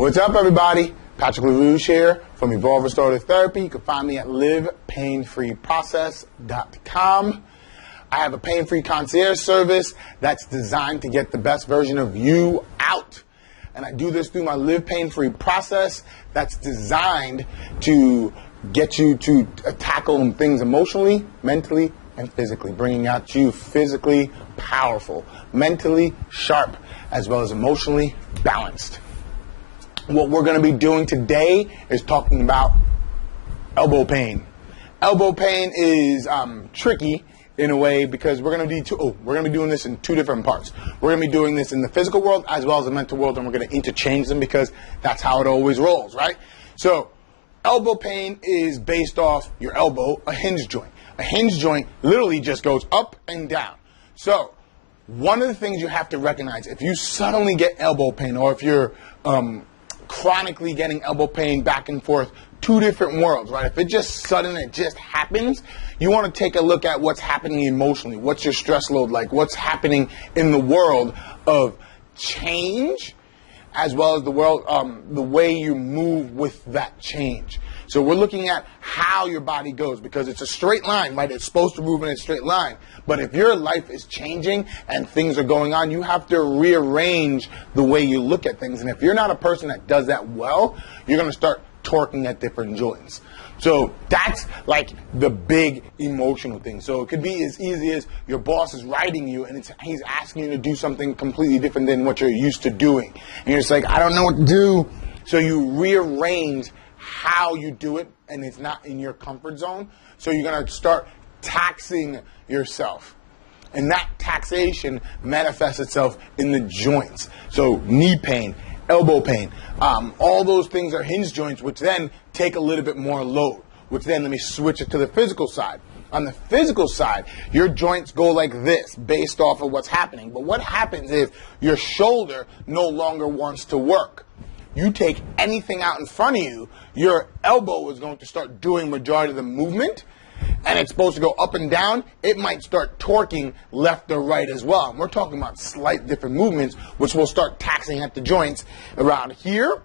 What's up, everybody? Patrick LaRouche here from Evolve Restorative Therapy. You can find me at livepainfreeprocess.com. I have a pain-free concierge service that's designed to get the best version of you out. And I do this through my Live Pain-Free process that's designed to get you to tackle things emotionally, mentally, and physically, bringing out you physically powerful, mentally sharp, as well as emotionally balanced. What we're going to be doing today is talking about elbow pain. Elbow pain is tricky in a way because we're going to be doing this in two different parts. We're going to be doing this in the physical world as well as the mental world, and we're going to interchange them because that's how it always rolls, right? So elbow pain is based off your elbow, a hinge joint. A hinge joint literally just goes up and down. So one of the things you have to recognize, if you suddenly get elbow pain, or if you're chronically getting elbow pain back and forth, two different worlds, right? If it just sudden, it just happens, you want to take a look at what's happening emotionally. What's your stress load like? What's happening in the world of change, as well as the world, the way you move with that change. So we're looking at how your body goes, because it's a straight line, right? It's supposed to move in a straight line. But if your life is changing and things are going on, you have to rearrange the way you look at things. And if you're not a person that does that well, you're going to start torquing at different joints. So that's like the big emotional thing. So it could be as easy as your boss is writing you and he's asking you to do something completely different than what you're used to doing. And you're just like, I don't know what to do. So you rearrange how you do it, and it's not in your comfort zone. So you're going to start taxing yourself. And that taxation manifests itself in the joints. So knee pain, elbow pain, all those things are hinge joints, which then take a little bit more load, which then let me switch it to the physical side. On the physical side, your joints go like this based off of what's happening. But what happens is your shoulder no longer wants to work. You take anything out in front of you, your elbow is going to start doing majority of the movement, and it's supposed to go up and down. It might start torquing left or right as well. And we're talking about slight different movements, which will start taxing at the joints around here,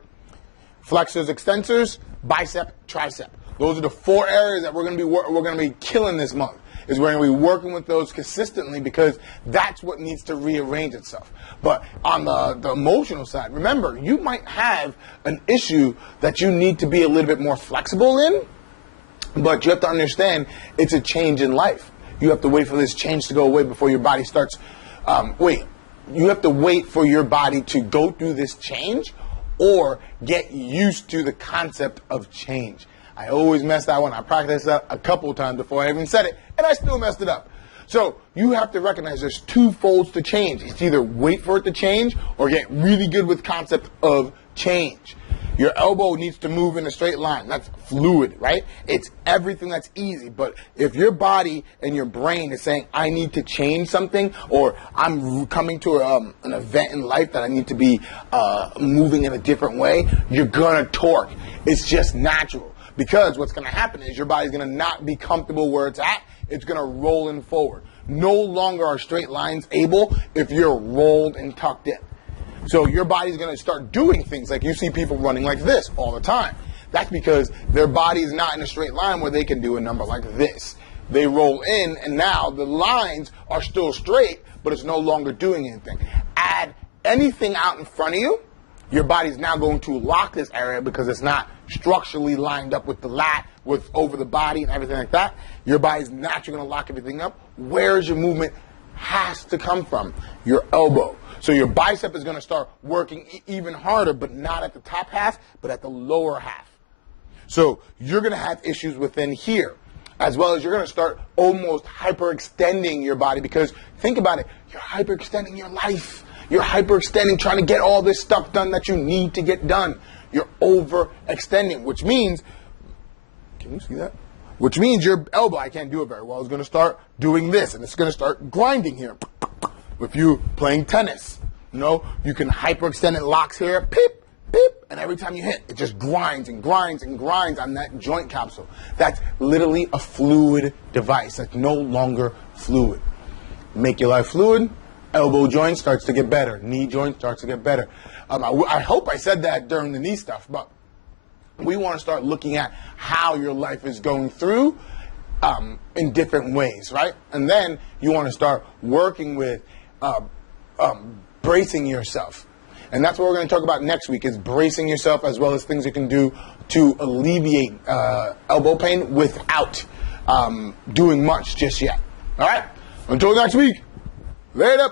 flexors, extensors, bicep, tricep. Those are the four areas that we're going to be killing this month. Is we're going to be working with those consistently, because that's what needs to rearrange itself. But on the emotional side, remember, you might have an issue that you need to be a little bit more flexible in, but you have to understand it's a change in life. You have to wait for this change to go away before your body starts, you have to wait for your body to go through this change or get used to the concept of change. I always mess that one. I practiced that a couple of times before I even said it, and I still messed it up. So you have to recognize there's two folds to change. It's either wait for it to change or get really good with concept of change. Your elbow needs to move in a straight line. That's fluid, right? It's everything that's easy. But if your body and your brain is saying, I need to change something, or I'm coming to an event in life that I need to be moving in a different way, you're going to torque. It's just natural. Because what's going to happen is your body's going to not be comfortable where it's at. It's going to roll in forward. No longer are straight lines able if you're rolled and tucked in. So your body's going to start doing things like you see people running like this all the time. That's because their body is not in a straight line where they can do a number like this. They roll in, and now the lines are still straight, but it's no longer doing anything. Add anything out in front of you, your body's now going to lock this area because it's not structurally lined up with the lat, with over the body and everything like that. Your body's naturally going to lock everything up. Where's your movement has to come from? Your elbow. So your bicep is going to start working even harder, but not at the top half, but at the lower half. So you're going to have issues within here, as well as you're going to start almost hyperextending your body, because think about it, you're hyperextending your life. You're hyperextending, trying to get all this stuff done that you need to get done. You're overextending, which means, can you see that? Which means your elbow, I can't do it very well, is going to start doing this, and it's going to start grinding here. If you playing tennis, you can hyperextend it, locks here, peep, beep, and every time you hit, it just grinds and grinds and grinds on that joint capsule. That's literally a fluid device. That's no longer fluid. Make your life fluid. Elbow joint starts to get better. Knee joint starts to get better. I hope I said that during the knee stuff, but we want to start looking at how your life is going through in different ways, right? And then you want to start working with bracing yourself. And that's what we're going to talk about next week, is bracing yourself, as well as things you can do to alleviate elbow pain without doing much just yet. All right? Until next week, later.